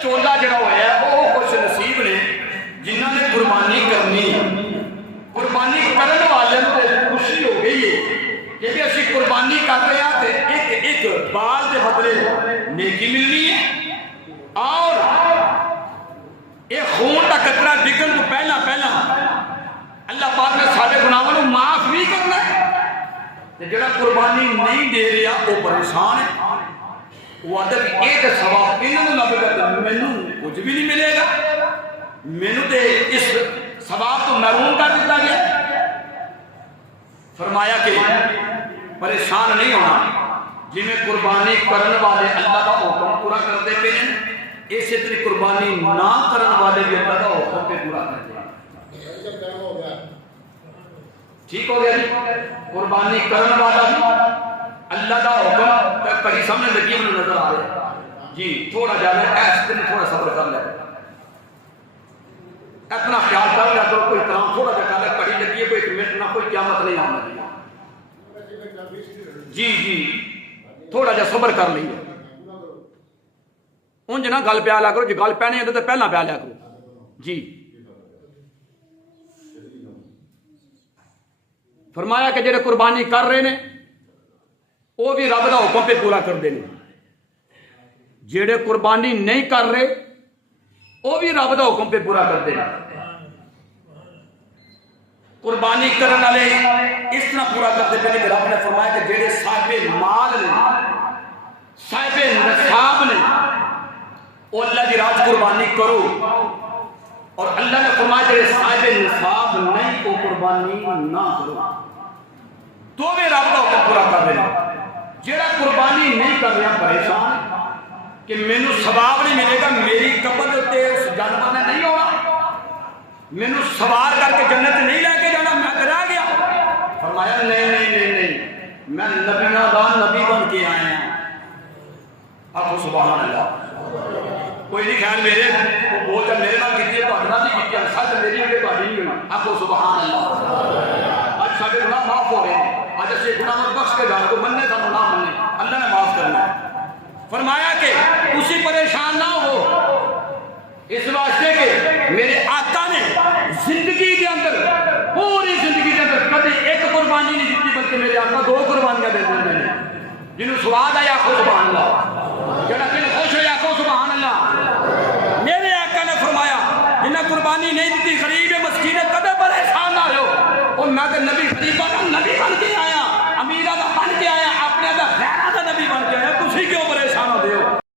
چولا جڑا ہوا ہے وہ خوش نصیب نے جنہوں نے قربانی کرنی قربانی کرنے والے خوشی ہو گئی ہے کہ اسی قربانی کر رہے ہیں تو ایک ایک بال کے بدلے نیکی ملنی ہے اور یہ خون کا قطرہ ڈگن تو پہلا اللہ پاک نے سارے گناہوں کو معاف بھی کرنا ہے جڑا قربانی نہیں دے رہا وہ پریشان ہے وہ آدھا کہ ایک سواب انہوں نے لگ گا میں کچھ بھی نہیں ملے گا میں نے اس سواب تو محروم کر دیتا گیا فرمایا کہ پریشان نہیں ہونا جی میں قربانی کرنے والے اللہ کا حکم پورا کرتے پہ ہیں اسی طرح قربانی نہ کرنے والے بھی اللہ کا حکم پہ پورا کرتے ہیں ٹھیک ہو گیا جی قربانی کرنے والا بھی اللہ کا حکم کڑی سامنے لگی انہیں نظر آ رہے جی تھوڑا جانا ایسے دن تھوڑا صبر کر لے اپنا خیال کر لیا تو کوئی کلام تھوڑا جا کر لے کڑی لگی ہے کوئی ایک منٹ نہ کوئی قیامت نہیں آنا جی تھوڑا جا صبر کر لیا انج نہ گل پیا لیا کرو جی گل پہنے ہیں تو پہلا پیا لیا کرو جی فرمایا کہ جڑے قربانی کر رہے ہیں وہ بھی رب دا حکم پہ پورا کر دیں جڑے قربانی نہیں کر رہے وہ بھی رب دا حکم پہ پورا کر دیں قربانی کرنے والے اس طرح پورا کرتے پہ کہ رب نے فرمایا کہ جڑے صاحب مال نے صاحب نصاب نے وہ اللہ کی راہ قربانی کرو اور اللہ نے فرمایا جڑے صاحب نصاب نہیں وہ قربانی نہ کرو تو بھی رب دا حکم پورا کر دیں جڑا قربانی نہیں کر رہا پریشان کہ مینوں ثواب نہیں ملے گا میری قبر تے اس جانور نے نہیں ہونا مینوں سوار کر کے جنت نہیں لے کے جانا میں رہ گیا فرمایا نہیں میں نبیوں دا نبی بن کے آیا ہوں آپ سبحان اللہ کوئی نہیں خیال میرے وہ بولتا میرے نال کیتی ہے تہاڈے نال نہیں کیتی سچ میری ہوے تہاڈی نہیں ہونا آپ سبحان اللہ اج سارے گناہ معاف ہو رہے ہیں آج اسے گناہ بخش کے جان کو مننے تھا نہ مننے اللہ نے معاف کرنا ہے فرمایا کہ اسی پریشان نہ ہو اس واسطے کہ میرے آقا نے زندگی کے اندر پوری زندگی کے اندر کبھی ایک قربانی نہیں دیتی بلکہ میرے آقا دو قربانیاں دے دیتے ہیں جنہوں سواد آیا خود سبحان اللہ